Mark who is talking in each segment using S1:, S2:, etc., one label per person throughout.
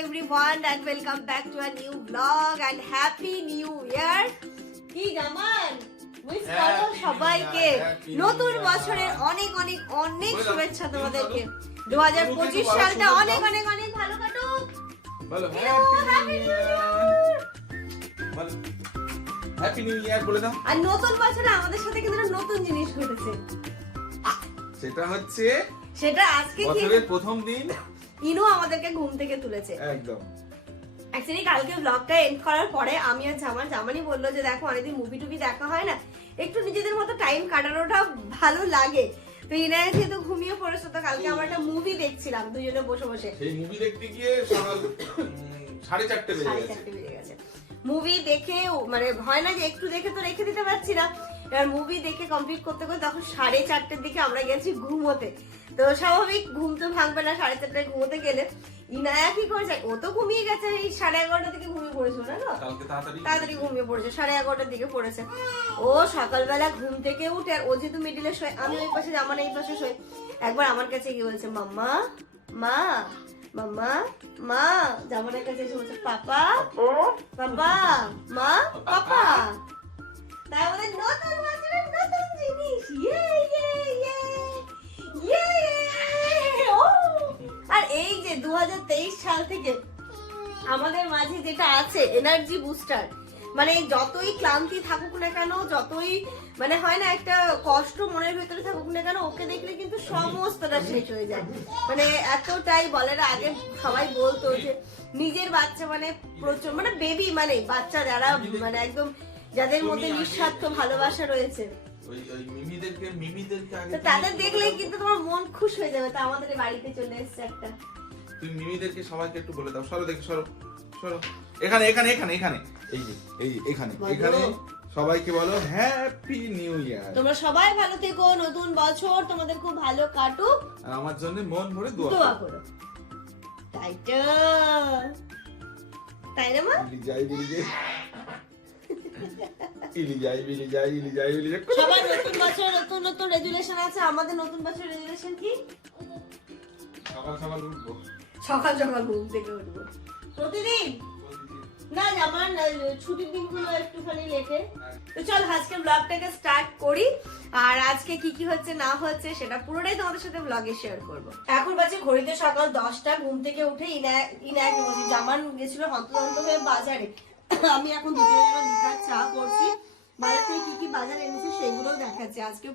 S1: everyone and welcome back to a new vlog and happy new year. কি জামান? Wish করো সবাইকে নতুন বছরের অনেক অনেক অনেক শুভেচ্ছা তোমাদেরকে।
S2: বলো।
S1: দু হাজার পঁচিশ
S2: তুমি
S1: সালটা অনেক অনেক অনেক ভালো কাটুক।
S2: বলো হ্যাপি নিউ ইয়ার বলো হ্যাপি নিউ ইয়ার বলে দাও।
S1: আর নতুন বছরে আমাদের সাথে কিন্তু নতুন জিনিস ঘটেছে।
S2: সেটা হচ্ছে
S1: সেটা আজকে
S2: বছরের প্রথম দিন।
S1: ইনু আমাদেরকে ঘুম থেকে তুলেছে।
S2: একদম।
S1: অ্যাকচুয়ালি কালকে ব্লগটা এন্ড করার পরে আমি আর জামান জামানি বলল যে দেখো অনেকদিন মুভি টুভি দেখা হয় না। একটু নিজেদের মতো টাইম কাটানোটা ভালো লাগে। তো ইনায় যেহেতু ঘুমিয়ে পড়েছে তো কালকে আমরা একটা মুভি দেখছিলাম দুজনে বসে বসে।
S2: সেই মুভি দেখতে গিয়ে সকাল সাড়ে বেজে
S1: চারটে বেজে গেছে। মুভি দেখে মানে হয় না যে একটু দেখে তো রেখে দিতে পারছি না। এবার মুভি দেখে কমপ্লিট করতে করতে তখন সাড়ে চারটের দিকে আমরা গেছি ঘুমোতে তো স্বাভাবিক ঘুম তো ভাঙবে না সাড়ে চারটায় ঘুমোতে গেলে। ইনায়া কি করেছে? ও তো ঘুমিয়ে গেছে এই সাড়ে এগারোটার দিকে ঘুমিয়ে পড়েছে না না
S2: তাড়াতাড়ি
S1: তাড়াতাড়ি ঘুমিয়ে পড়েছে সাড়ে এগারোটার দিকে পড়েছে। ও সকালবেলা ঘুম থেকে উঠে আর ও যেহেতু মিডিলে শোয় আমি ওই পাশে আমার এই পাশে শোয়। একবার আমার কাছে গিয়ে বলছে মাম্মা মা মাম্মা মা। জামানের কাছে এসে বলছে পাপা পাপা মা পাপা। তাই নতুন বছরের নতুন জিনিস। ইয়ে ইয়ে ইয়ে ইয়ে আর এই যে দু হাজার তেইশ সাল থেকে আমাদের মাঝে যেটা আছে এনার্জি বুস্টার মানে যতই ক্লান্তি থাকুক না কেন, যতই মানে হয় না একটা কষ্ট মনের ভেতরে থাকুক না কেন, ওকে দেখলে কিন্তু সমস্তটা শেষ হয়ে যায়। মানে এতটাই বলে না, আগে সবাই বলতো যে নিজের বাচ্চা মানে প্রচুর মানে বেবি মানে বাচ্চা যারা মানে একদম যাদের মধ্যে নিঃস্বার্থ ভালোবাসা রয়েছে। তাদের দেখলে কিন্তু তোমার মন খুশ হয়ে যাবে তা আমাদের বাড়িতে চলে এসছে একটা।
S2: তুমি মিমিদেরকে সবাইকে একটু বলে দাও। সরো দেখি সরো সরো। এখানে এখানে এখানে এখানে। এই যে এই এখানে এখানে সবাইকে বলো হ্যাপি নিউ ইয়ার
S1: তোমরা সবাই ভালো থেকো নতুন বছর তোমাদের খুব ভালো কাটুক।
S2: আর আমার জন্য মন ভরে দোয়া
S1: দোয়া
S2: করো।
S1: তাই তো তাই না মা?
S2: যাই
S1: সবার নতুন বছর নতুন নতুন রেজুলেশন আছে আমাদের নতুন বছর রেজুলেশন কি?
S2: সকাল সকাল উঠবো।
S1: সকাল সকাল ঘুম থেকে উঠবো। প্রতিদিন? না আমার ছুটির দিনগুলো একটুখানি লেটে। তো চল আজকে ব্লগটাকে স্টার্ট করি। আর আজকে কি কি হচ্ছে না হচ্ছে সেটা পুরোটাই তোমাদের সাথে ব্লগে শেয়ার করব। এখন বাজে ঘড়িতে সকাল দশটা ঘুম থেকে উঠে ইনা বলছি জামান গেছিল হন্তদন্ত হয়ে বাজারে। আমি এখন দুটো লিটার চা করছি। বাজার থেকে কি কি বাজার এনেছে সেগুলো দেখাচ্ছে। আজকে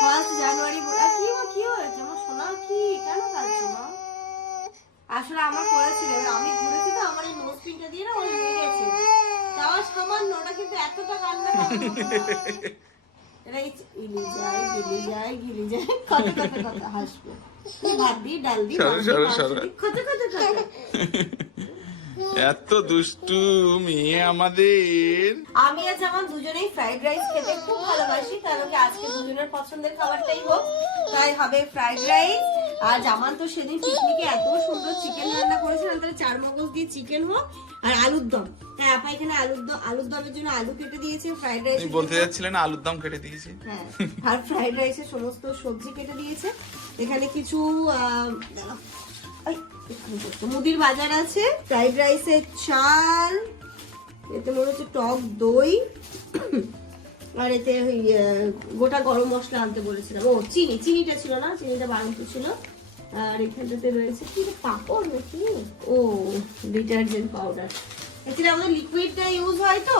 S1: ফার্স্ট জানুয়ারি বলে- কি গো, কি হয়েছে? আমার সোনা কি? কেন কাঁদছো মা? আসলে আমার করা ছিল। আমি ঘুরেছি তো আমার এই নোজ পিনটা দিয়ে না ওই গেছে। তাও সামান্য ওটা কিন্তু এতটা কান্না এই ইলি যায় গিলি যায় গিলি যায়। কত কত কত হাসবে। ভাত ডাল কত
S2: এত দুষ্টু মেয়ে আমাদের।
S1: আমি আজ আমার দুজনেই ফ্রাইড রাইস খেতে খুব ভালোবাসি কারণ কি আজকে দুজনের পছন্দের খাবারটাই হোক। তাই হবে ফ্রাইড রাইস আর জামান তো সেদিন পিকনিকে এত সুন্দর চিকেন রান্না করেছিলাম তাহলে চার মগজ দিয়ে চিকেন হোক আর আলুর দম। তাই আপা এখানে আলুর দম আলুর দমের জন্য আলু কেটে দিয়েছে ফ্রাইড রাইস
S2: বলতে যাচ্ছিলেন আলুর দাম কেটে দিয়েছি।
S1: হ্যাঁ আর ফ্রাইড রাইসের সমস্ত সবজি কেটে দিয়েছে। এখানে কিছু আহ, পড়তো। মুদির বাজার আছে, ফ্রাইড রাইসের চাল, এতে মনে হচ্ছে টক দই, আর এতে গোটা গরম মশলা আনতে বলেছিলাম। ও, চিনি, চিনিটা ছিল না, চিনিটা বানাতে ছিল। আর এখানটাতে রয়েছে কি পাঁপড় নাকি? ও, ডিটারজেন্ট পাউডার। অ্যাকচুয়ালি আমাদের লিকুইডটা ইউজ হয় তো,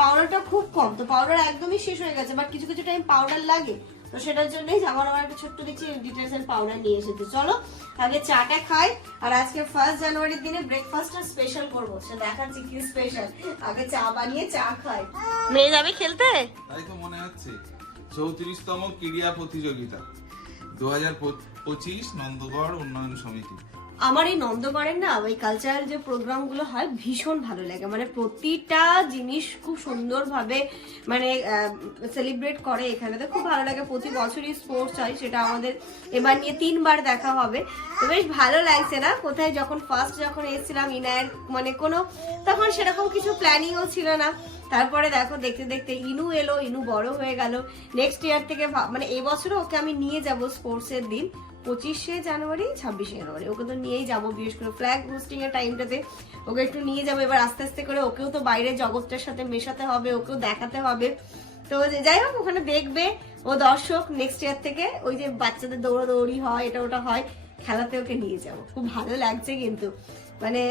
S1: পাউডারটা খুব কম, তো পাউডার একদমই শেষ হয়ে গেছে বাট কিছু কিছু টাইম পাউডার লাগে। তো সেটার জন্যই আমার আমার একটা ছোট্ট দেখছি ডিটারজেন্ট পাউডার নিয়ে এসেছে। চলো আগে চাটা খাই আর আজকে ফার্স্ট জানুয়ারির দিনে ব্রেকফাস্টটা স্পেশাল করব। সে দেখাচ্ছি কি স্পেশাল আগে চা বানিয়ে চা খাই। মেয়ে যাবে খেলতে?
S2: তাই তো মনে হচ্ছে। চৌত্রিশতম ক্রীড়া প্রতিযোগিতা। দু হাজার পঁচিশ নন্দগড় উন্নয়ন সমিতি।
S1: আমার এই নন্দগড়ের না, ওই কালচারাল যে প্রোগ্রামগুলো হয়, ভীষণ ভালো লাগে। মানে প্রতিটা জিনিস খুব সুন্দরভাবে মানে সেলিব্রেট করে এখানে তো খুব ভালো লাগে, প্রতি বছরই স্পোর্টস হয়, সেটা আমাদের এবার নিয়ে তিনবার দেখা হবে। তো বেশ ভালো লাগছে না? কোথায় যখন ফার্স্ট যখন এসেছিলাম, ইনায়ের মানে কোনো, তখন সেরকম কিছু প্ল্যানিংও ছিল না। তারপরে দেখো, দেখতে দেখতে ইনু এলো, ইনু বড় হয়ে গেল। নেক্সট ইয়ার থেকে মানে এবছরও ওকে আমি নিয়ে যাব স্পোর্টসের দিন। পঁচিশে জানুয়ারি, ছাব্বিশে জানুয়ারি। ওকে তো নিয়েই যাব, বিশেষ করে ফ্ল্যাগ হোস্টিং এর টাইমটাতে ওকে একটু নিয়ে যাব, এবার আস্তে আস্তে করে ওকেও তো বাইরের জগৎটার সাথে মেশাতে হবে, ওকেও দেখাতে হবে। তো যাই হোক, ওখানে দেখবে ও দর্শক নেক্সট ইয়ার থেকে ওই যে বাচ্চাদের দৌড়াদৌড়ি হয়, এটা ওটা হয়, খেলাতে ওকে নিয়ে যাব। খুব ভালো লাগছে কিন্তু। মানে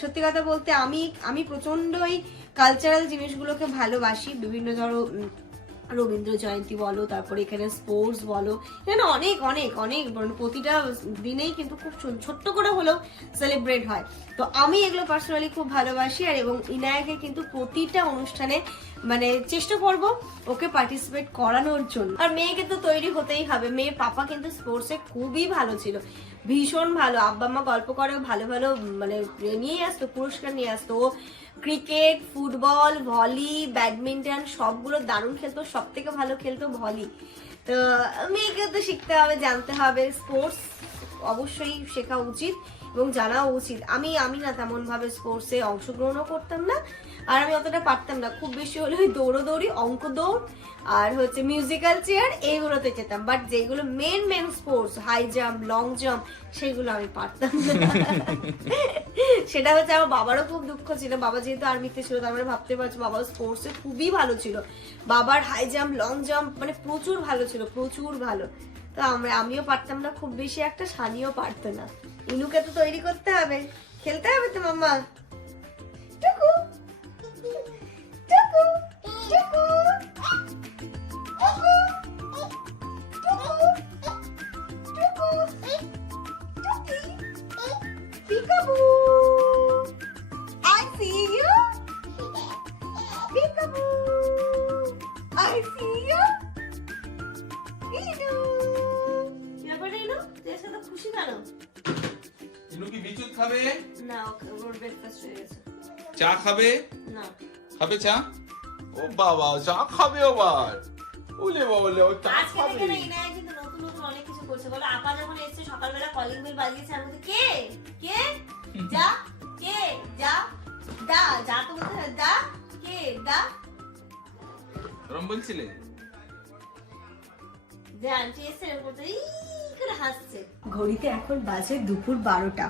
S1: সত্যি কথা বলতে আমি আমি প্রচণ্ড ওই কালচারাল জিনিসগুলোকে ভালোবাসি, বিভিন্ন ধরো রবীন্দ্র জয়ন্তী বলো, তারপরে এখানে স্পোর্টস বলো, এখানে অনেক অনেক অনেক মানে প্রতিটা দিনেই কিন্তু খুব ছোট্ট করে হলেও সেলিব্রেট হয়। তো আমি এগুলো পার্সোনালি খুব ভালোবাসি আর এবং ইনায়াকে কিন্তু প্রতিটা অনুষ্ঠানে মানে চেষ্টা করব ওকে পার্টিসিপেট করানোর জন্য। আর মেয়েকে তো তৈরি হতেই হবে। মেয়ের পাপা কিন্তু স্পোর্টসে খুবই ভালো ছিল। ভীষণ ভালো। আব্বা মা গল্প করে, ভালো ভালো মানে নিয়ে আসতো, পুরস্কার নিয়ে আসতো। ক্রিকেট, ফুটবল, ভলি, ব্যাডমিন্টন, সবগুলো দারুণ খেলতো সব থেকে ভালো খেলতো ভলি। তো, মেয়েকে তো শিখতে হবে, জানতে হবে। স্পোর্টস অবশ্যই শেখা উচিত এবং জানাও উচিত। আমি আমি না তেমন ভাবে স্পোর্টসে অংশগ্রহণও করতাম না আর আমি অতটা পারতাম না। খুব বেশি হলে ওই দৌড়োদৌড়ি অঙ্ক দৌড় আর হচ্ছে মিউজিক্যাল চেয়ার এইগুলোতে যেতাম। বাট যেগুলো main main sports high jump long jump সেগুলো আমি পারতাম সেটা হচ্ছে আমার বাবারও খুব দুঃখ ছিল। বাবা যেহেতু আর্মিতে ছিল তার মানে ভাবতে পারছ বাবা স্পোর্টসে খুবই ভালো ছিল। বাবার হাই জাম্প লং জাম্প মানে প্রচুর ভালো ছিল প্রচুর ভালো। তো আমরা আমিও পারতাম না খুব বেশি একটা সানিও পারতো না। ইনুকে তো তৈরি করতে হবে। খেলতে হবে তো মাম্মা।
S2: খাবে?
S1: না।
S2: খাবে চা? ও বাবা চা খাবে আবার। ওলে বাবলে ও চা খাবে।
S1: নতুন নতুন অনেক কিছু করছে। বলো, আপা যখন এসছে সকালবেলা কলিং বেল বাজিয়েছে আমি বলছি, কে? কে? যা? কে? যা? দা যা তো বলতে দা কে? দা
S2: রম বলছিলে
S1: যে আন্টি এসে করে ঘড়িতে এখন বাজে দুপুর বারোটা।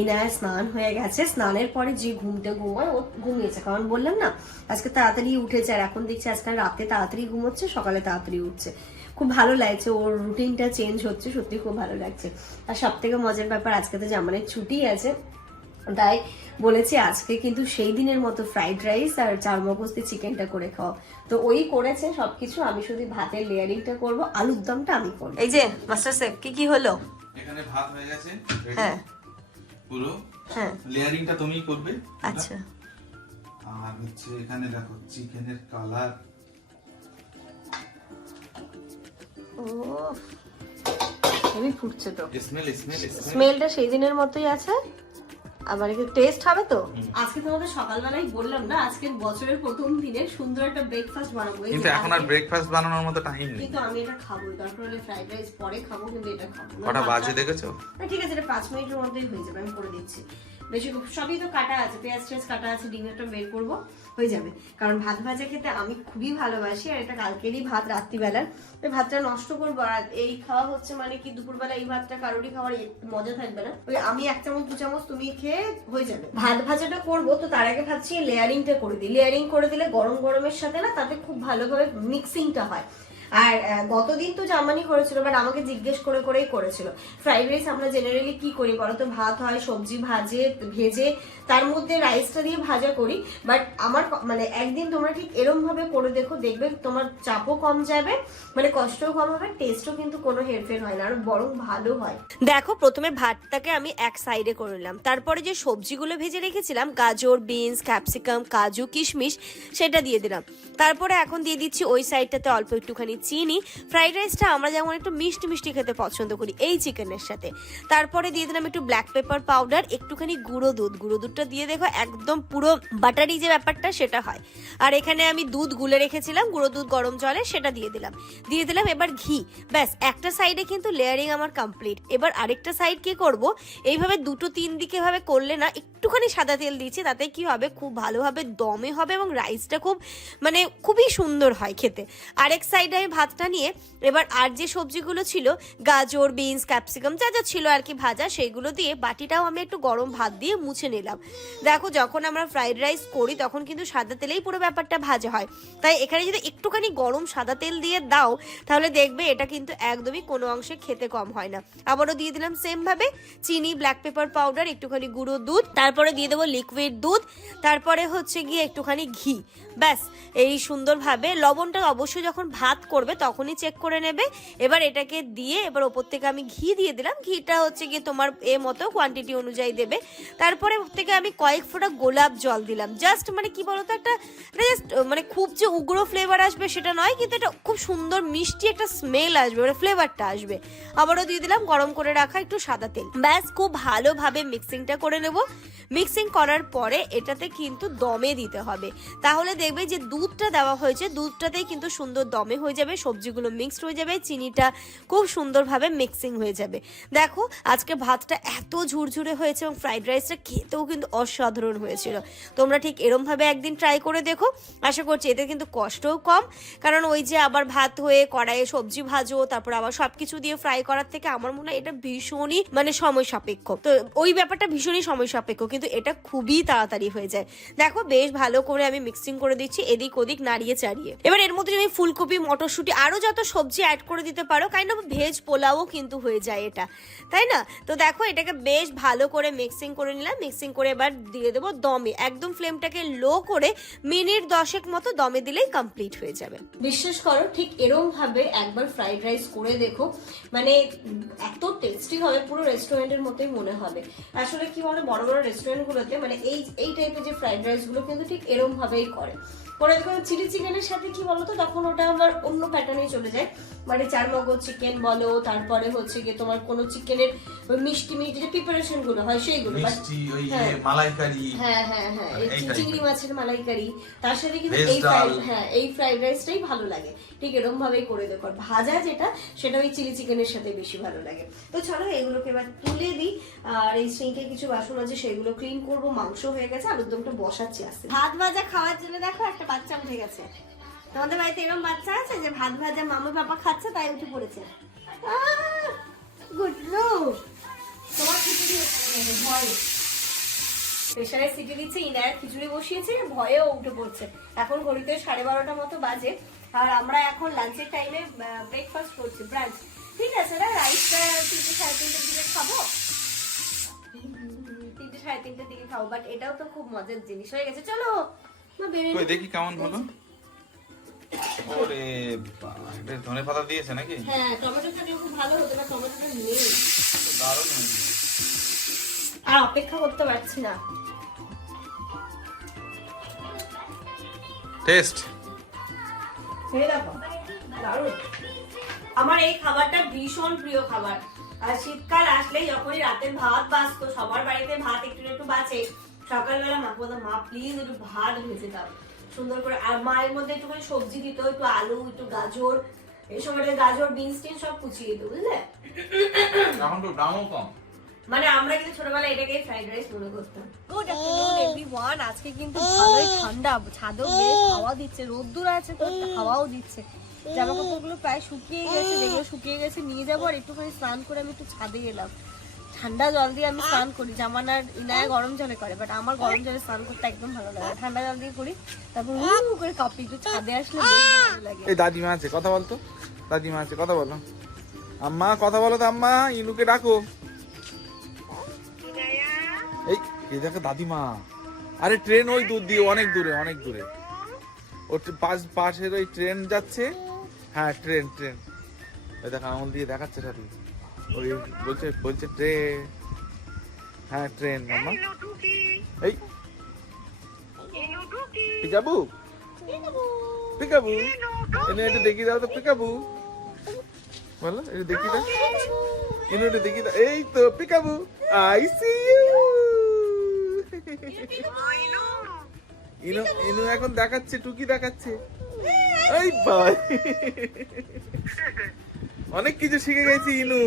S1: ইনায়া স্নান হয়ে গেছে। স্নানের পরে যে ঘুমটা ঘুমায়, ও ঘুমিয়েছে। কারণ বললাম না, আজকে তাড়াতাড়ি উঠেছে আর এখন দেখছি আজকে রাতে তাড়াতাড়ি ঘুমোচ্ছে, সকালে তাড়াতাড়ি উঠছে। খুব ভালো লাগছে, ওর রুটিনটা চেঞ্জ হচ্ছে, সত্যি খুব ভালো লাগছে। আর সব থেকে মজার ব্যাপার, আজকে তো জামানের ছুটি আছে। তাই বলেছি আজকে কিন্তু সেই দিনের মতো ফ্রাইড রাইস আর চার মগজ দিয়ে চিকেনটা করে খাও। তো ওই করেছে সবকিছু আমি শুধু ভাতের লেয়ারিংটা করব আলুর দমটা আমি করব। এই যে মাস্টার শেফ কি কি হলো?
S2: এখানে ভাত হয়ে গেছে
S1: হ্যাঁ।
S2: পুরো
S1: হ্যাঁ।
S2: লেয়ারিংটা তুমিই করবে
S1: আচ্ছা।
S2: আর হচ্ছে এখানে দেখো চিকেনের কালার
S1: ও হেভি ফুটছে তো।
S2: স্মেল স্মেল
S1: স্মেলটা সেই দিনের মতোই আছে? আবার একটু টেস্ট হবে তো? আজকে তোমাদের সকালবেলায় বললাম না আজকের বছরের প্রথম দিনে সুন্দর একটা ব্রেকফাস্ট বানাবো। এই
S2: কিন্তু এখন আর ব্রেকফাস্ট বানানোর মতো টাইম নেই।
S1: কিন্তু আমি এটা খাব দরকার হলে ফ্রাইড রাইস পরে খাব কিন্তু এটা খাব
S2: কটা বাজে দেখেছ?
S1: ঠিক আছে এটা পাঁচ মিনিটের মধ্যেই হয়ে যাবে আমি করে দিচ্ছি। বেশি সবই তো কাটা আছে, পেঁয়াজ টেয়াজ কাটা আছে ডিমেরটা বের করব, হয়ে যাবে। কারণ ভাত ভাজা খেতে আমি খুবই ভালোবাসি, আর এটা কালকেরই ভাত রাত্রিবেলার। ওই ভাতটা নষ্ট করব, আর এই খাওয়া হচ্ছে মানে কি দুপুরবেলা এই ভাতটা কারোরই খাওয়ার এ- মজা থাকবে না। ওই আমি এক চামচ, দু চামচ তুমি খেয়ে হয়ে যাবে। ভাত ভাজাটা করব, তো তার আগে ভাবছি লেয়ারিংটা করে দিই। লেয়ারিং করে দিলে গরম গরমের সাথে না তাতে খুব ভালোভাবে মিক্সিংটা হয়। আর গতদিন তো জার্মানি করেছিল বাট আমাকে জিজ্ঞেস করে করেই করেছিল। ফ্রাইড রাইস আমরা জেনারেলি কি করি বলো তো? ভাত হয়, সবজি ভাজে, ভেজে, তার মধ্যে রাইসটা দিয়ে ভাজা করি। বাট আমার মানে একদিন তোমরা ঠিক এরম ভাবে করে দেখো, দেখবে তোমার চাপও কম যাবে মানে কষ্টও কম হবে টেস্টও কিন্তু কোনো হেরফের হয় না, আর বরং ভালো হয়। দেখো, প্রথমে ভাতটাকে আমি এক সাইডে করে নিলাম। তারপরে যে সবজিগুলো ভেজে রেখেছিলাম, গাজর বিনস ক্যাপসিকাম কাজু, কিশমিশ, সেটা দিয়ে দিলাম। তারপরে এখন দিয়ে দিচ্ছি ওই সাইডটাতে অল্প একটুখানি চিনি ফ্রাইড রাইসটা আমরা যেমন একটু মিষ্টি মিষ্টি খেতে পছন্দ করি, এই চিকেনের সাথে। তারপরে দিয়ে দিলাম একটু ব্ল্যাক পেপার পাউডার একটুখানি গুঁড়ো দুধ। গুঁড়ো দুধটা দিয়ে দেখো একদম পুরো বাটারি যে ব্যাপারটা সেটা হয়। আর এখানে আমি দুধ গুলে রেখেছিলাম, গুঁড়ো দুধ গরম জলে সেটা দিয়ে দিলাম। দিয়ে দিলাম এবার ঘি। ব্যাস, একটা সাইডে কিন্তু লেয়ারিং আমার কমপ্লিট এবার আরেকটা সাইড কি করব? এইভাবে দুটো তিন দিকে ভাবে করলে না, একটুখানি সাদা তেল দিয়েছি তাতে কি হবে? খুব ভালোভাবে দমে হবে এবং রাইসটা খুব মানে খুবই সুন্দর হয় খেতে। আরেক সাইডে আমি ভাতটা নিয়ে এবার আর যে সবজিগুলো ছিল, গাজর, বিনস, ক্যাপসিকাম, যা যা ছিল আর কি ভাজা, সেইগুলো দিয়ে বাটিটাও আমি একটু গরম ভাত দিয়ে মুছে নিলাম। দেখো, যখন আমরা ফ্রাইড রাইস করি, তখন কিন্তু সাদা তেলেই পুরো ব্যাপারটা ভাজা হয়। তাই এখানে যদি একটুখানি গরম সাদা তেল দিয়ে দাও, তাহলে দেখবে এটা কিন্তু একদমই কোনো অংশে খেতে কম হয় না। আবারও দিয়ে দিলাম সেম ভাবে চিনি ব্ল্যাক পেপার পাউডার একটুখানি গুঁড়ো দুধ, তারপরে দিয়ে দেবো লিকুইড দুধ, তারপরে হচ্ছে গিয়ে একটুখানি ঘি। ব্যাস, এই সুন্দরভাবে লবণটা অবশ্যই যখন ভাত করবে, তখনই চেক করে নেবে। এবার এটাকে দিয়ে, এবার ওপর থেকে আমি ঘি দিয়ে দিলাম। ঘিটা হচ্ছে গিয়ে তোমার এ মতো কোয়ান্টিটি অনুযায়ী দেবে। তারপরে থেকে আমি কয়েক ফোঁটা গোলাপ জল দিলাম। জাস্ট মানে কি বলতো, একটা জাস্ট মানে খুব যে উগ্র ফ্লেভার আসবে সেটা নয়, কিন্তু এটা খুব সুন্দর মিষ্টি একটা স্মেল আসবে মানে ফ্লেভারটা আসবে। আবারও দিয়ে দিলাম, গরম করে রাখা একটু সাদা তেল। ব্যাস, খুব ভালোভাবে মিক্সিংটা করে নেব। মিক্সিং করার পরে এটাতে কিন্তু দমে দিতে হবে। তাহলে দেখবে যে দুধটা দেওয়া হয়েছে, দুধটাতেই কিন্তু সুন্দর দমে হয়ে যাবে। সবজিগুলো মিক্সড হয়ে যাবে, চিনিটা খুব সুন্দরভাবে মিক্সিং হয়ে যাবে। দেখো, আজকে ভাতটা এত ঝুরঝুরে হয়েছে এবং ফ্রাইড রাইসটা খেতেও কিন্তু অসাধারণ হয়েছিল। তোমরা ঠিক এরমভাবে একদিন ট্রাই করে দেখো। আশা করছি এতে কিন্তু কষ্টও কম। কারণ ওই যে আবার ভাত হয়ে কড়াইয়ে সবজি ভাজো, তারপর আবার সবকিছু দিয়ে ফ্রাই করার থেকে আমার মনে হয় এটা ভীষণই মানে সময় সাপেক্ষ। তো ওই ব্যাপারটা ভীষণই সময় সাপেক্ষ, কিন্তু এটা খুবই তাড়াতাড়ি হয়ে যায়। দেখো, বেশ ভালো করে আমি মিক্সিং করে দিচ্ছি, এদিক ওদিক নাড়িয়ে চাড়িয়ে এবার এর মধ্যে যদি ফুলকপি মটরশুঁটি আরও যত সবজি অ্যাড করে দিতে পারো কাইন্ড অফ ভেজ পোলাও কিন্তু হয়ে যায় এটা, তাই না? তো দেখো, এটাকে বেশ ভালো করে মিক্সিং করে নিলাম মিক্সিং করে এবার দিয়ে দেবো দমে, একদম ফ্লেমটাকে লো করে মিনিট দশেক মতো দমে দিলেই কমপ্লিট হয়ে যাবে। বিশ্বাস করো, ঠিক এরম ভাবে একবার ফ্রাইড রাইস করে দেখো মানে এত টেস্টি হবে, পুরো রেস্টুরেন্টের মতোই মনে হবে। আসলে কি বলে, বড় বড় রেস্টুরেন্টগুলোতে মানে এই এই টাইপের যে ফ্রাইড রাইসগুলো কিন্তু ঠিক এরম ভাবেই করে। করে দেখো চিলি চিকেনের সাথে কি বলতো? তখন ওটা আবার অন্য প্যাটার্নে চলে যায়। মানে চার মগজ চিকেন বলো তারপরে হচ্ছে গিয়ে তোমার কোনো চিকেনের মিষ্টি মিষ্টি যে প্রিপারেশনগুলো হয় সেইগুলো।
S2: মিষ্টি ওই
S1: হ্যাঁ।
S2: মালাইকারি।
S1: হ্যাঁ হ্যাঁ হ্যাঁ। চিংড়ি মাছের মালাইকারি তার সাথে কিন্তু এই হ্যাঁ এই ফ্রাইড রাইসটাই ভালো লাগে। ঠিক এরকম ভাবেই করে দেখো। আর ভাজা যেটা সেটা ওই চিলি চিকেনের সাথে বেশি ভালো লাগে। তো চলো এগুলোকে এবার তুলে দিই। আর এই সিঙ্কে কিছু বাসন আছে সেগুলো ক্লিন করব। মাংস হয়ে গেছে আলুর দমটা বসাচ্ছি আসছে ভাত ভাজা খাওয়ার জন্য দেখো একটা বাচ্চা উঠে গেছে। তোমাদের বাড়িতে এরকম বাচ্চা আছে যে ভাত ভাজা মামা বাবা খাচ্ছে, তাই উঠে পড়েছে? গুড তোমার খিচুড়ি ভয়। প্রেশারে সিটি দিচ্ছে ইনায়াত খিচুড়ি বসিয়েছে, ভয়েও উঠে পড়ছে। এখন ঘড়িতে সাড়ে বারোটা মতো বাজে। আর আমরা এখন লাঞ্চের টাইমে ব্রেকফাস্ট করছি ব্রাঞ্চ ঠিক আছে না রাইসটা তিনটে সাড়ে তিনটের দিকে খাব? তিনটে সাড়ে তিনটের দিকে খাব বাট এটাও তো খুব মজার জিনিস। হয়ে গেছে, চলো।
S2: কই দেখি কেমন হলো। ওরে এটা ধনে পাতা দিয়েছে নাকি?
S1: হ্যাঁ টমেটো থাকলে খুব ভালো হতো না টমেটোটা নেই।
S2: দারুণ হয়েছে।
S1: আর অপেক্ষা করতে পারছি না।
S2: টেস্ট।
S1: আমার এই খাবারটা ভীষণ প্রিয় খাবার। আর শীতকাল আসলেই যখনই রাতের ভাত বাঁচতো সবার বাড়িতে ভাত একটু একটু বাঁচে সকালবেলা মা বলতো মা প্লিজ একটু ভাত ভেজে দাও। সুন্দর করে আর মায়ের মধ্যে একটুখানি সবজি দিত একটু আলু একটু গাজর এই সময়টা গাজর বিনস টিন সব কুচিয়ে দিত বুঝলে?
S2: এখন তো দামও কম।
S1: মানে আমরা কিন্তু ছোটবেলায় এটাকে ফ্রাইড রাইস মনে করতাম। গুড আফটারনুন এভরিওয়ান আজকে কিন্তু ভালোই ঠান্ডা ছাদেও বেশ হাওয়া দিচ্ছে রোদ্দুর আছে তো হাওয়াও দিচ্ছে। জামা কাপড়গুলো প্রায় শুকিয়ে গেছে যেগুলো শুকিয়ে গেছে নিয়ে যাব আর একটুখানি স্নান করে আমি একটু ছাদে এলাম। ঠান্ডা জল দিয়ে আমি স্নান করি। জামানার ইনায় গরম জলে করে বাট আমার গরম জলে স্নান করতে একদম ভালো লাগে ঠান্ডা জল দিয়ে করি, তারপর হু করে কাঁপি, একটু ছাদে আসলে বেশ ভালো লাগে।
S2: এই দাদিমা আছে, কথা বলতো? দাদিমা আছে, কথা বলো। আম্মা, কথা বলো তো আম্মা ইনুকে ডাকো। এই এই দেখো দাদিমা। আরে ট্রেন ওই দূর দিয়ে, অনেক দূরে অনেক দূরে। ওর পাশ, পাশের ওই ট্রেন যাচ্ছে। হ্যাঁ ট্রেন ট্রেন। ওই দেখো আঙুল দিয়ে দেখাচ্ছে দাদি ওই বলছে বলছে ট্রেন। হ্যাঁ ট্রেন মাম্মা। এই পিকাবু? পিকাবু? এনে একটু দেখিয়ে দাও তো পিকাবু। বলো একটু দেখিয়ে দাও। ইনু একটু দেখিয়ে দাও। এই তো peekaboo. I see you Inu Inu এখন দেখাচ্ছে টুকি দেখাচ্ছে। এই ভাই। অনেক কিছু শিখে গেছে ইনু।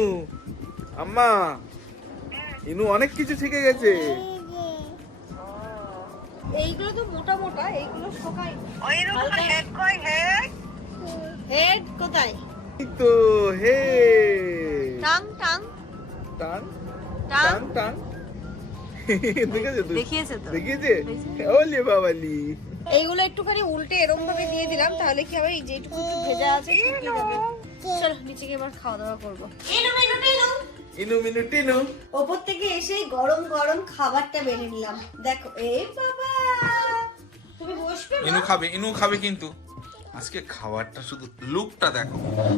S2: আম্মা ইনু অনেক কিছু শিখে গেছে।
S1: এইগুলো তো মোটা মোটা এইগুলো হালকা-
S3: হেড কই হেড
S1: হেড কোথায়?
S2: এই তো হে
S1: টাং টাং। টাং?
S2: টাং।
S1: দেখিয়েছে তো।
S2: দেখিয়েছে? ওলে বাবালি।
S1: এইগুলো একটুখানি উল্টে এরকম ভাবে দিয়ে দিলাম তাহলে কি হবে? এই যেটুকু একটু ভেজা আছে শুকিয়ে যাবে। চলো নিচে গিয়ে এবার খাওয়া দাওয়া করব।
S2: ইনু মিনু টিনু।
S1: ওপর থেকে এসেই গরম গরম খাবারটা বেড়ে নিলাম। দেখো এ বাবা! তুমি বসবে
S2: ইনু খাবে ইনু খাবে কিন্তু। আজকে খাবারটা শুধু লুকটা দেখো।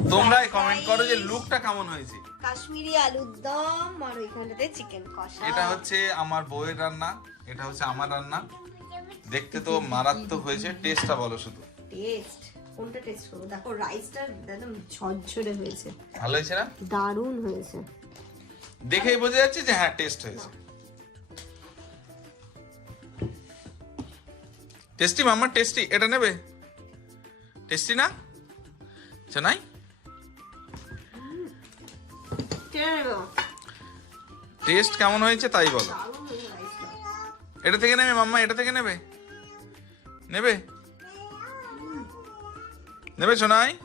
S2: তোমরাই কমেন্ট করো যে লুকটা কেমন হয়েছে।
S1: কাশ্মীরি আলুর দম আর ওইখানটাতে চিকেন কষা।
S2: এটা হচ্ছে আমার বউয়ের রান্না এটা হচ্ছে আমার রান্না। দেখতে তো মারাত্মক হয়েছে টেস্টটা বলো শুধু।
S1: টেস্ট কোনটা টেস্ট করব? দেখো রাইসটা একদম ঝরঝরে হয়েছে।
S2: ভালো হয়েছে না?
S1: দারুণ হয়েছে।
S2: দেখেই বোঝা যাচ্ছে যে হ্যাঁ টেস্ট হয়েছে। টেস্টি মাম্মা টেস্টি এটা নেবে? টেস্টি না? চেনাই
S1: টেনে
S2: টেস্ট কেমন হয়েছে তাই বলো। এটা থেকে নেবে মাম্মা এটা থেকে নেবে? নেবে? নেবে সোনাই?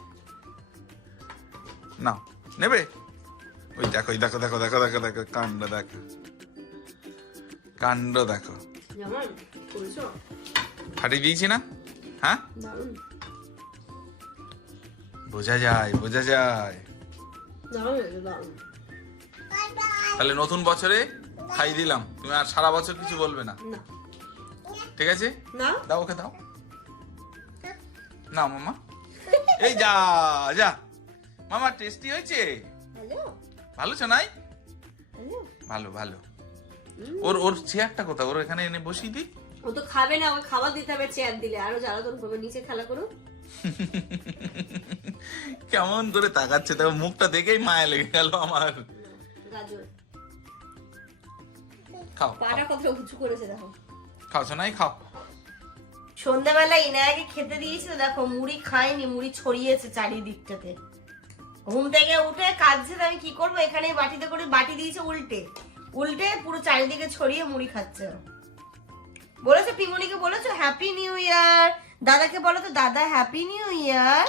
S2: না নেবে? ওই দেখো ওই দেখো দেখো দেখো দেখো দেখো কাণ্ড দেখো। কাণ্ড দেখো। ফাটিয়ে দিয়েছি না? হ্যাঁ? বোঝা যায় বোঝা যায়। তাহলে নতুন বছরে খাই দিলাম। তুমি আর সারা বছর কিছু বলবে না।
S1: না।
S2: ঠিক আছে? দাও ওকে দাও। না মামা। এই যা যা। মামা টেস্টি হয়েছে?
S1: হ্যালো?
S2: ভালো শোনাই ভালো ভালো। ওর ওর চেয়ারটা কোথায়? ওর এখানে এনে বসিয়ে দিই?
S1: ও তো খাবে না ওকে খাবার দিতে হবে চেয়ার দিলে। আরও জ্বালাতন করবে নিচে খেলা করো
S2: কেমন করে তাকাচ্ছে তবে মুখটা দেখেই মায়া লেগে গেল আমার।
S1: গাজর।
S2: খাও
S1: পাটা কতটা উঁচু করেছে দেখো।
S2: খাও শোনাই খাও।
S1: সন্ধ্যাবেলা ইনায়াকে খেতে দিয়েছিল দেখো মুড়ি খায়নি মুড়ি ছড়িয়েছে চারিদিকটাতে। ঘুম থেকে উঠে কাঁদছে তো আমি কি করব? এখানে বাটিতে করে বাটি দিয়েছে উল্টে। উল্টে পুরো চারিদিকে ছড়িয়ে মুড়ি খাচ্ছে। বলেছ, পিমনিকে বলেছ হ্যাপি নিউ ইয়ার দাদাকে বলো তো, দাদা happy new year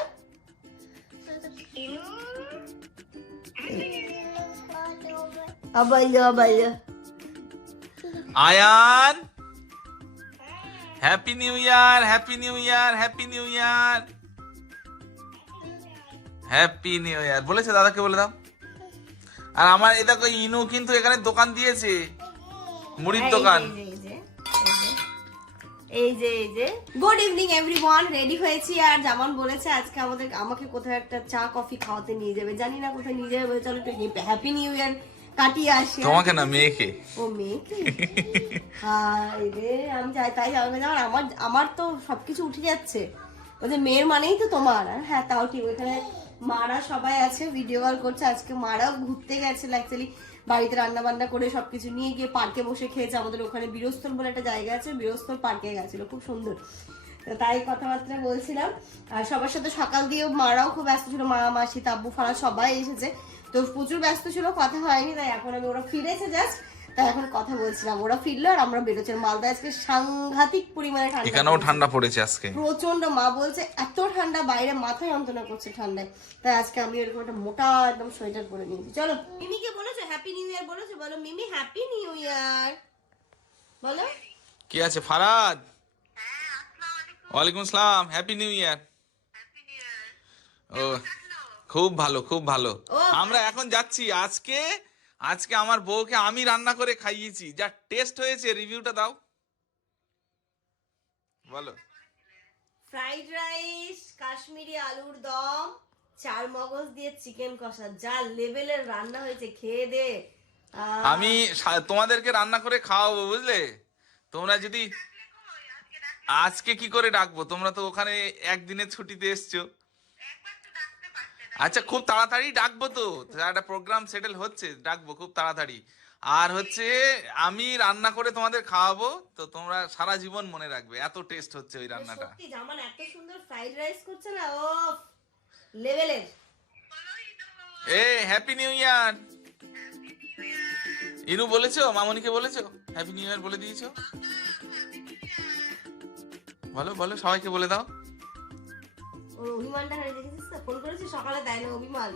S2: Ayaan happy new year happy new year happy new year happy new year বলেছে দাদাকে বলে দাও। আর আমার এই দেখো ইনু কিন্তু এখানে দোকান দিয়েছে। মুড়ির দোকান।
S1: এই যে এই যে গুড ইভিনিং এভরিওয়ান রেডি হয়েছি। আর যেমন বলেছে আজকে আমাদের আমাকে কোথাও একটা চা কফি খাওয়াতে নিয়ে যাবে। জানি না কোথায় নিয়ে যাবে। চলো একটু হ্যাপি নিউ ইয়ার কাটিয়ে আসি।
S2: তোমাকে না মেয়েকে।
S1: ও মেয়েকে? হাই রে আমি যাই তাই যাবে না আমার আমার তো সবকিছু উঠে যাচ্ছে। ওদের মেয়ের মানেই তো তোমার। হ্যাঁ তাও ঠিক। ওখানে মারা সবাই আছে ভিডিও কল করছে, আজকে মারাও ঘুরতে গেছিল অ্যাকচুয়ালি বাড়িতে রান্না বান্না করে সবকিছু নিয়ে গিয়ে পার্কে বসে খেয়েছে, আমাদের ওখানে বীরস্থল বলে একটা জায়গা আছে বীরস্থল পার্কে গেছিল, খুব সুন্দর। তাই কথাবার্তা বলছিলাম। আর সবার সাথে সকাল দিয়ে মারাও খুব ব্যস্ত ছিল, মা, মাসি, তাব্বু ফারা সবাই এসেছে। তো প্রচুর ব্যস্ত ছিল, কথা হয়নি, তাই এখন আমি ওরা ফিরেছে জাস্ট তাই এখন কথা বলছিলাম। ওরা ফিরলো আর আমরা বেরোচ্ছি মালদা আজকে সাংঘাতিক পরিমাণে ঠান্ডা
S2: এখানেও ঠান্ডা পড়েছে আজকে।
S1: প্রচণ্ড মা বলছে এত ঠান্ডা বাইরে মাথায় যন্ত্রণা করছে ঠান্ডায়। তাই আজকে আমি এরকম একটা মোটা একদম সোয়েটার পরে নিয়েছি। চলো। মিমিকে বলেছ হ্যাপি নিউ ইয়ার বলেছ? বলো মিমি হ্যাপি নিউ ইয়ার বলো।
S2: কি আছে? ফারাদ। ওয়ালাইকুম আসসালাম হ্যাপি নিউ ইয়ার ও খুব ভালো খুব ভালো।
S1: ও,
S2: আমরা এখন যাচ্ছি আজকে আজকে আমার বউকে আমি রান্না করে খাইয়েছি। যা টেস্ট হয়েছে রিভিউটা দাও। বলো।
S1: ফ্রাইড রাইস কাশ্মীরি আলুর দম চার মগজ দিয়ে চিকেন কষা। যা লেভেলের রান্না হয়েছে খেয়ে দে।
S2: আমি তোমাদেরকে রান্না করে খাওয়াবো বুঝলে? তোমরা যদি আজকে কি করে ডাকবো? তোমরা তো ওখানে একদিনের ছুটিতে এসছো। আচ্ছা খুব তাড়াতাড়ি ডাকবো তো। একটা প্রোগ্রাম সেটেল হচ্ছে ডাকবো খুব তাড়াতাড়ি। আর হচ্ছে আমি রান্না করে তোমাদের খাওয়াবো তো তোমরা সারা জীবন মনে রাখবে এত টেস্ট হচ্ছে ওই রান্নাটা।
S1: সত্যি জামান এত সুন্দর ফ্রাইড রাইস করছে না ও লেভেলের
S2: এ হ্যাপি নিউ ইয়ার ইনু বলেছ মামনিকে বলেছ? হ্যাপি নিউ ইয়ার বলে দিয়েছ? বলো বলো সবাইকে বলে দাও।
S1: ওর অভিমানটা হারিয়ে দেখেছিস তো ফোন করেছি সকালে দেয় না অভিমান।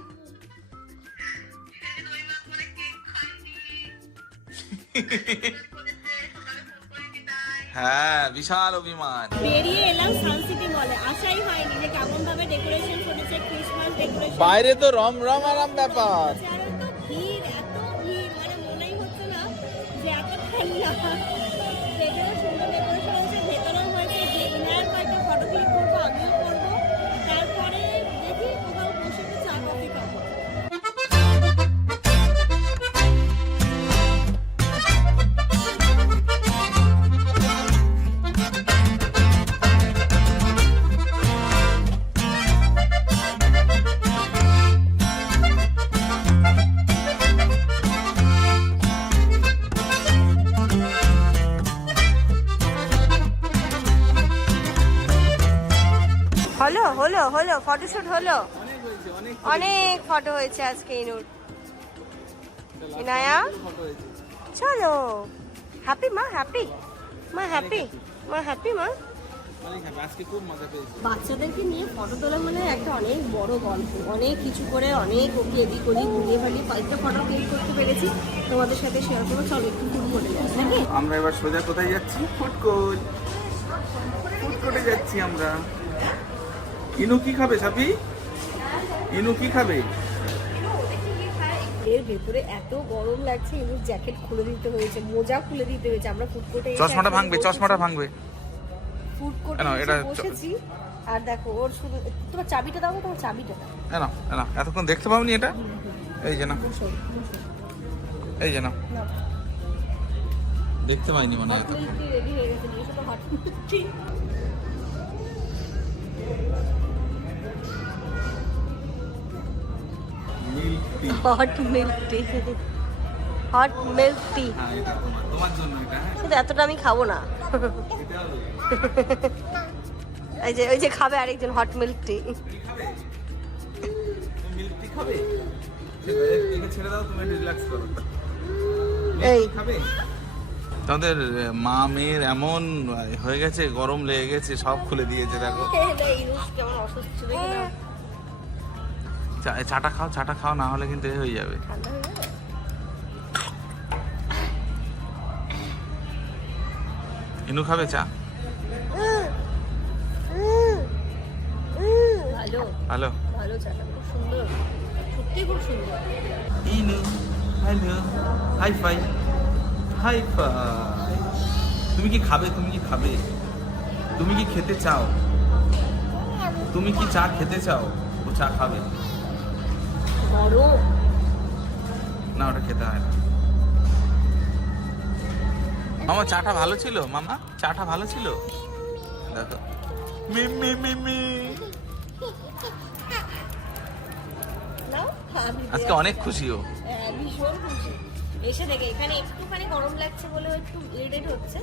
S2: হ্যাঁ বিশাল অভিমান।
S1: বেরিয়ে এলাম সানসিটি মলে। আশাই হয়নি যে কেমন ভাবে ডেকোরেশন করেছে ক্রিসমাস ডেকোরেশন
S2: বাইরে তো রম রম আরাম ব্যাপার
S1: ভিড় এত ভিড় মানে মনেই হচ্ছে না যে এত ঠান্ডা হলো ফটোশুট হলো?
S2: অনেক হয়েছে অনেক
S1: অনেক ফটো হয়েছে আজকে ইনুর। ইনায়া?
S2: ফটো হয়েছে।
S1: চলো। হ্যাপি মা হ্যাপি মা হ্যাপি মা হ্যাপি মা।
S2: অনেক happy। আজকে খুব মজা পেয়েছি।
S1: বাচ্চাদেরকে নিয়ে ফটো তোলা মানে একটা অনেক বড় গল্প। অনেক কিছু করে অনেক ওকে এদিক ওদিক ঘুরিয়ে ফালিয়ে কয়েকটা ফটো ক্লিক করতে পেরেছি। তোমাদের সাথে শেয়ার করব চলো একটু শুরু করে নাকি?
S2: আমরা এবার সোজা কোথায় যাচ্ছি? ফুটকোট। ফুটকোটে যাচ্ছি আমরা। ইনু কি খাবে সাপি? ইনু কি খাবে?
S1: এর ভেতরে এত গরম লাগছে ইনুর জ্যাকেট খুলে দিতে হয়েছে মোজা খুলে দিতে হয়েছে আমরা ফুড কোর্টে
S2: চশমাটা ভাঙবে চশমাটা ভাঙবে।
S1: ফুড কোর্টে বসেছি আর দেখো ওর শুধু তোমার চাবিটা দাও তোমার চাবিটা দাও।
S2: না না এতক্ষণ দেখতে পাওনি এটা? এই যে না এই যে না
S1: না
S2: দেখতে পাইনি মানে এত
S1: রেডি হয়ে গেছে hot milk tea hot milk
S2: tea এটা তোমার তোমার জন্য এটা
S1: কিন্তু এতটা আমি খাব না। এই যে ওই যে খাবে আরেকজন হট মিল্ক টি
S2: তুমি খাবে? তুমি মিল্ক টি খাবে? ঠিক আছে, একে ছেড়ে দাও তুমি রিল্যাক্স করো।
S1: এই।
S2: মিল্ক টি খাবে? তোমাদের মা মেয়ের এমন হয়ে গেছে গরম লেগে গেছে সব খুলে দিয়েছে দেখো।
S1: কেমন অসুস্থ
S2: চাটা খাও চাটা খাও না হলে কিন্তু হয়ে যাবে। ইনু খাবে চা? হ্যালো।
S1: ভালো চাটা খুব সুন্দর। সত্যি খুব সুন্দর।
S2: Inu hello. High five. High five. তুমি কি খাবে? তুমি কি খাবে? তুমি কি খেতে চাও? তুমি কি চা খেতে চাও? ও চা খাবে।
S1: গরম
S2: না ওটা খেতে হয় না। মামা চাটা ভালো ছিল? মামা চাটা ভালো ছিল? দেখো। মিমি মিমি আজকে অনেক খুশি ও।
S1: ভীষণ খুশি। এসে দেখে এখানে একটুখানি গরম লাগছে বলে একটু ইরিটেট হচ্ছে।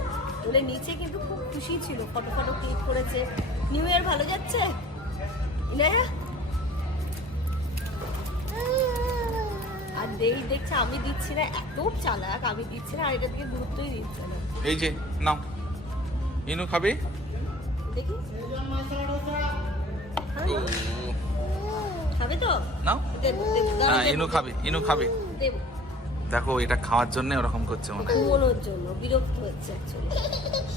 S1: বলে নিচে কিন্তু খুব খুশি ছিল ফটো ফটো ক্লিক করেছে। নিউ ইয়ার ভালো যাচ্ছে? ইনায়া? দেই দেখছে আমি দিচ্ছি না এত চালাক আমি দিচ্ছি না আর এটার দিকে গুরুত্বই দিচ্ছে না।
S2: এই যে নাও। ইনু খাবে?
S1: দেখি। খাবে তো?
S2: নাও।
S1: দাঁড়াও,
S2: হ্যাঁ ইনু খাবে ইনু খাবে।
S1: দেবো।
S2: দেখো এটা খাওয়ার জন্য ওরকম করছে মনে হয়।
S1: ঘুমোনোর জন্য বিরক্ত হচ্ছে।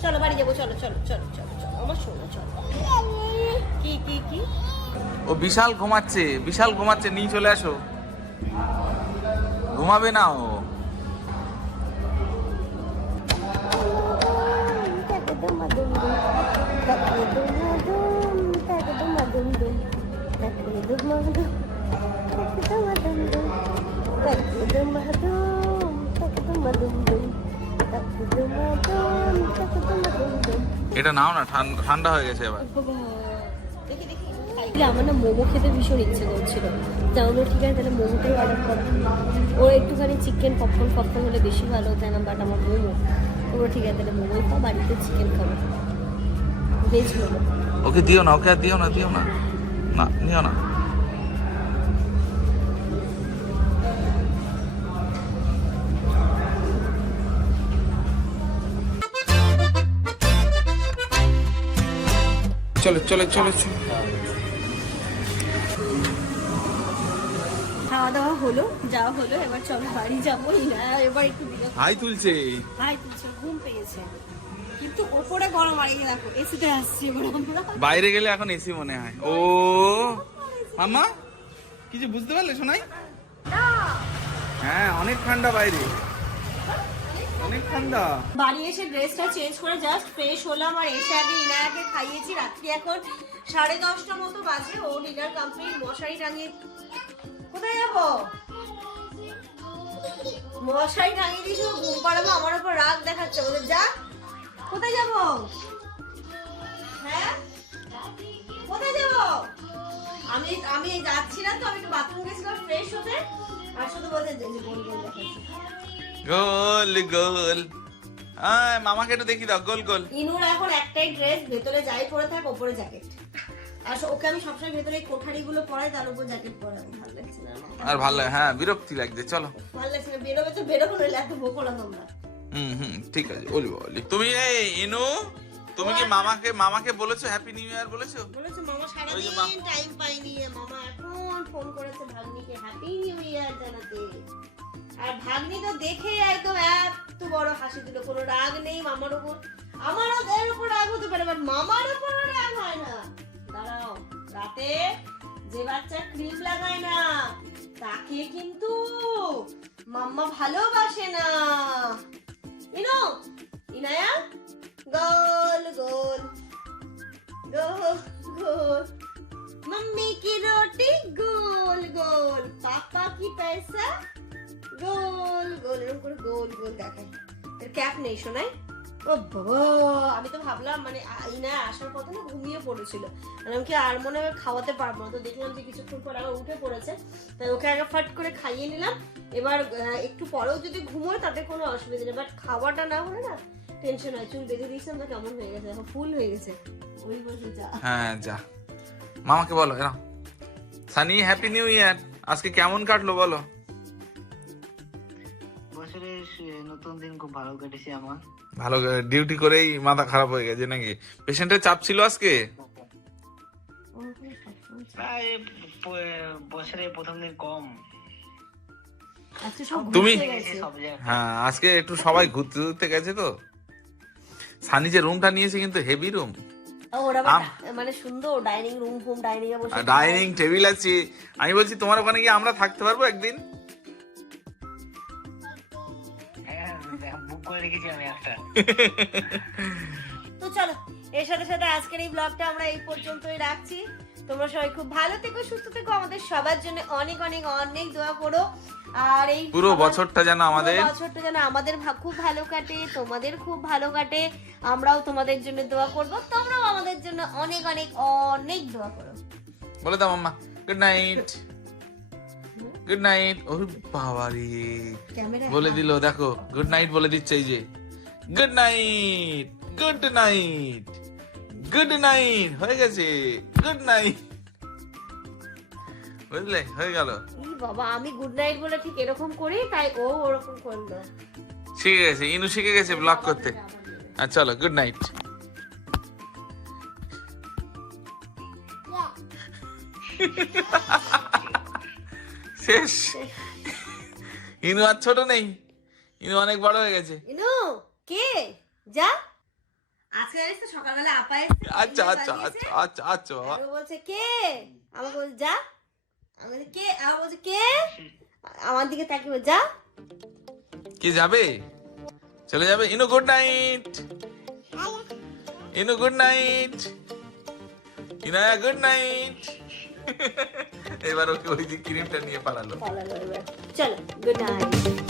S1: চলো বাড়ি যাব চলো চলো চলো চলো চলো আমার শোনো চলো। কি কি কি?
S2: ও বিশাল ঘুমাচ্ছে বিশাল ঘুমাচ্ছে নিয়ে চলে আসো। ঘুমাবে না ও। এটা নাও না ঠান- ঠান্ডা হয়ে গেছে এবার।
S1: দেখি দেখি। খাই। আমার না মোমো খেতে ভীষণ ইচ্ছে করছিল। তাহলে ঠিক আছে তাহলে মোমোটাই অর্ডার করো। ও একটুখানি চিকেন পপকর্ন পপকর্ন হলে বেশি ভালো হতো না বাট আমার মোমো। তোমরা ঠিক আছে তাহলে মোমোই খাও বাড়িতে চিকেন খাব। ভেজ মোমো।
S2: ওকে দিও না ওকে আর দিও না দিও না। না নিও না। চলো চলো চলো চলো।
S1: খাওয়া দাওয়া হলো যাওয়া হলো এবার চলো বাড়ি যাব। এবার একটু
S2: হাই তুলছে।
S1: ভাই তুলছে ঘুম পেয়েছে। কিন্তু ওপরে গরম আর এই দেখো এসিতে আসছে
S2: বাইরে গেলে এখন এসি মনে হয়। ও মামা কিছু বুঝতে পারলে শোনাই? হ্যাঁ অনেক ঠান্ডা বাইরে। অনেক ঠান্ডা।
S1: বাড়ি এসে ড্রেসটা চেঞ্জ করে জাস্ট ফ্রেশ হলাম আর এসে আগে ইনায়াকে খাইয়েছি রাত্রি এখন সাড়ে দশটা মতো বাজে। ও ডিনার কমপ্লিট মশারি টাঙিয়ে কোথায় যাব? মশারি টাঙিয়ে ও ঘুম পাড়াবো আমার উপর রাগ দেখাচ্ছে। বলে যা কোথায় যাব? হ্যাঁ? কোথায় যাব? আমি আমি যাচ্ছিলাম তো আমি একটু বাথরুম গেছিলাম ফ্রেশ হতে। আর শুধু বলতে গোল গোল দেখাচ্ছে।
S2: গোল গোল। আয় মামাকে একটু দেখি দাও গোল গোল।
S1: ইনুর এখন একটাই ড্রেস ভেতরে যাই পরে থাক ওপরে জ্যাকেট আর ওকে আমি সবসময় ভেতরে কোঠারিগুলো পরাই তার উপর জ্যাকেট পরাই
S2: আর ভালো হ্যাঁ বিরক্তি লাগছে চলো। হুম হুম ঠিক আছে বলি বলি। তুমি এই ইনু তুমি কি মামাকে মামাকে বলেছ হ্যাপি নিউ ইয়ার বলেছ?
S1: বলেছে মামা
S2: মা-
S1: সারাদিন টাইম পাইনি মামা এখন ফোন করেছে ভাগ্নিকে হ্যাপি নিউ ইয়ার জানাতে। আর ভাগ্নি তো দেখে একদম এত বড় হাসি দিল কোনো রাগ নেই মামার উপর। আমার এর উপর রাগ হতে পারে বাট মামার উপর রাগ হয় না। দাঁড়াও রাতে যে বাচ্চা ক্রিম লাগায় না তাকে কিন্তু মাম্মা ভালোবাসে না ইনো ইনায়া গোল গোল गोल गोल मम्मी की रोटी गोल गोल पापा की पैसा গোল গোল এরকম করে গোল গোল দেখায় এর ক্যাপ নেই শোনাই ও বাবা। আমি তো ভাবলাম মানে আইনা আসার কথা না ঘুমিয়ে পড়েছিল। মানে আমি কি আর মনে হয় খাওয়াতে পারব না। তো দেখলাম যে কিছুক্ষণ পর আবার উঠে পড়েছে। তাই ওকে আগে ফাট করে খাইয়ে নিলাম। এবার একটু পরেও যদি ঘুমোয় তাতে কোনো অসুবিধা নেই। বাট খাওয়াটা না হলে না টেনশন হয়। চুল বেঁধে দিয়েছিলাম তো কেমন হয়ে গেছে? এখন ফুল হয়ে গেছে। ওই বলছে যা।
S2: হ্যাঁ যা। মামাকে বলো এরা সানি হ্যাপি নিউ ইয়ার আজকে কেমন কাটলো বলো?
S3: বছরের নতুন দিন খুব ভালো কেটেছে আমার।
S2: ভালো ডিউটি করেই মাথা খারাপ হয়ে গেছে নাকি? পেশেন্টের চাপ ছিল আজকে?
S3: প্রায় প- প্রথম দিন কম।
S2: তুমি- হ্যাঁ আজকে একটু সবাই ঘুরতে ঘুরতে গেছে তো। সানি যে রুমটা নিয়েছে কিন্তু হেভি রুম
S1: মানে সুন্দর ডাইনিং রুম ফুম ডাইনিং
S2: ডাইনিং টেবিল আছে। আমি বলছি তোমার ওখানে গিয়ে আমরা থাকতে পারব একদিন?
S3: করে রেখেছি আমি একটা।
S1: তো চলো এর সাথে সাথে আজকের এই ব্লগটা আমরা এই পর্যন্তই রাখছি। তোমরা সবাই খুব ভালো থেকো সুস্থ থেকো আমাদের সবার জন্য অনেক অনেক অনেক দোয়া করো। আর এই
S2: পুরো বছরটা যেন আমাদের
S1: বছরটা যেন আমাদের খুব ভালো কাটে তোমাদের খুব ভালো কাটে আমরাও তোমাদের জন্য দোয়া করব তোমরাও আমাদের জন্য অনেক অনেক অনেক দোয়া করো।
S2: বলে দাও mumma good night good night ওর বাবারে। বলে দিল দেখো গুড নাইট বলে দিচ্ছে এই যে। Good night good night good night হয়ে গেছে। গুড নাইট বুঝলে হয়ে গেল।
S1: বাবা আমি গুড নাইট বলে ঠিক এরকম করি তাই ও ওরকম করল।
S2: শিখে গেছে ইনু শিখে গেছে ব্লগ করতে। আর চলো গুড নাইট শেষ। ইনু আর ছোট নেই। ইনু অনেক বড় হয়ে গেছে।
S1: ইনু কে? যা। আজকে জানিস তো সকালবেলা আপা এসেছে,
S2: আচ্ছা আচ্ছা আচ্ছা আচ্ছা আচ্ছা। বাবা
S1: বলছে কে? আমাকে বলছে যা। আমি বলছি, কে? আমার বলছে কে? আমার দিকে তাকিয়ে যা।
S2: কি যাবে? চলে যাবে। Inu good night Inu good night Inaya good night এবার ওকে ওই যে ক্রিমটা নিয়ে পালালো।
S1: চলো গুড নাইট